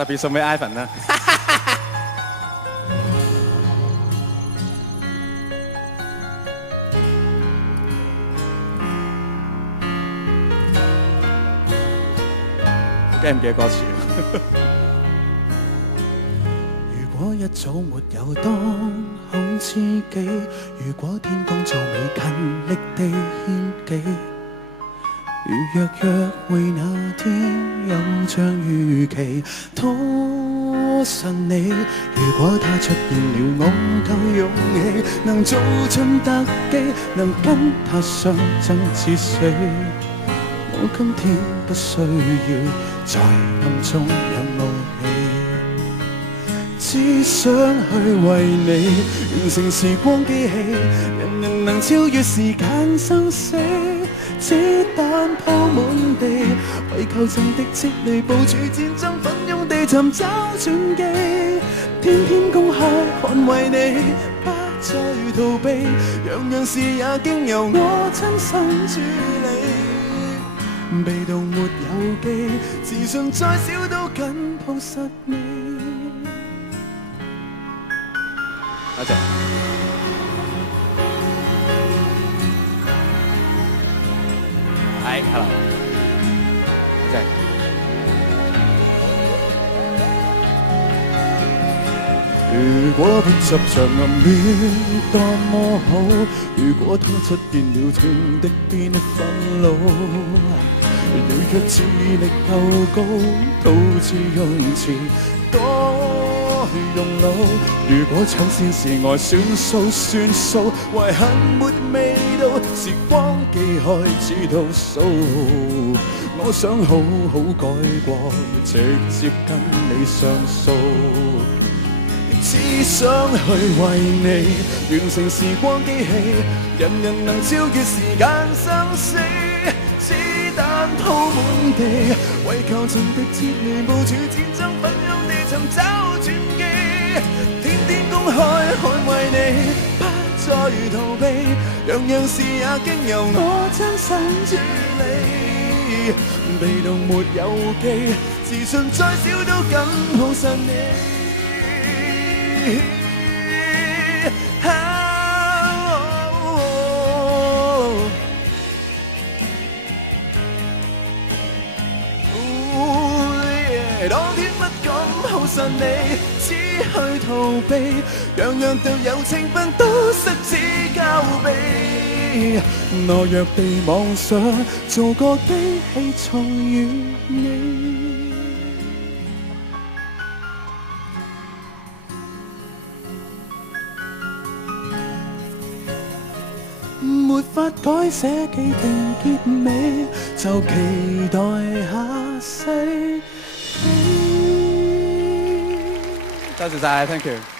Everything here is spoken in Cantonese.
特別送俾 Ivan 啦。記唔記得歌詞？如果一早沒有當好知己，如果天公造美勤力地獻技，如若約會那天有像預期拖實你，如果他出現了我夠勇氣，能做盡特技，能跟他相爭至死。我今天不需要在暗中有怒氣，只想去為你完成時光機器，人人能超越時間生死，子彈鋪滿地，為求情敵撤離，部署戰爭奮勇地尋找轉機，天天公開捍衛你，不再逃避，樣樣事也經由我親身處理。被動沒有記，自信再少都緊抱實你。多謝。係，hello。多謝。如果不執着暗戀多麼好，如果他出現了情敵變憤怒，你卻智力夠高，導致用詞多用腦。如果搶先是愛算數算數，遺憾沒味道，時光機開始倒數。我想好好改過，直接跟你上訴。只想去為你完成時光機器，人人能超越時間生死，子彈鋪滿地，為求情敵撤離，部署戰爭奮勇地尋找轉機，天天公開捍衛你，不再逃避，樣樣事也經由我親身處理，被動沒有記，自信再少都緊抱實你。當天不敢好實你，只去逃避，樣樣對有情分都失之交臂，懦弱地妄想做個機器重遇你。沒法改寫既定結尾，就期待下世紀。多謝晒 ，thank you。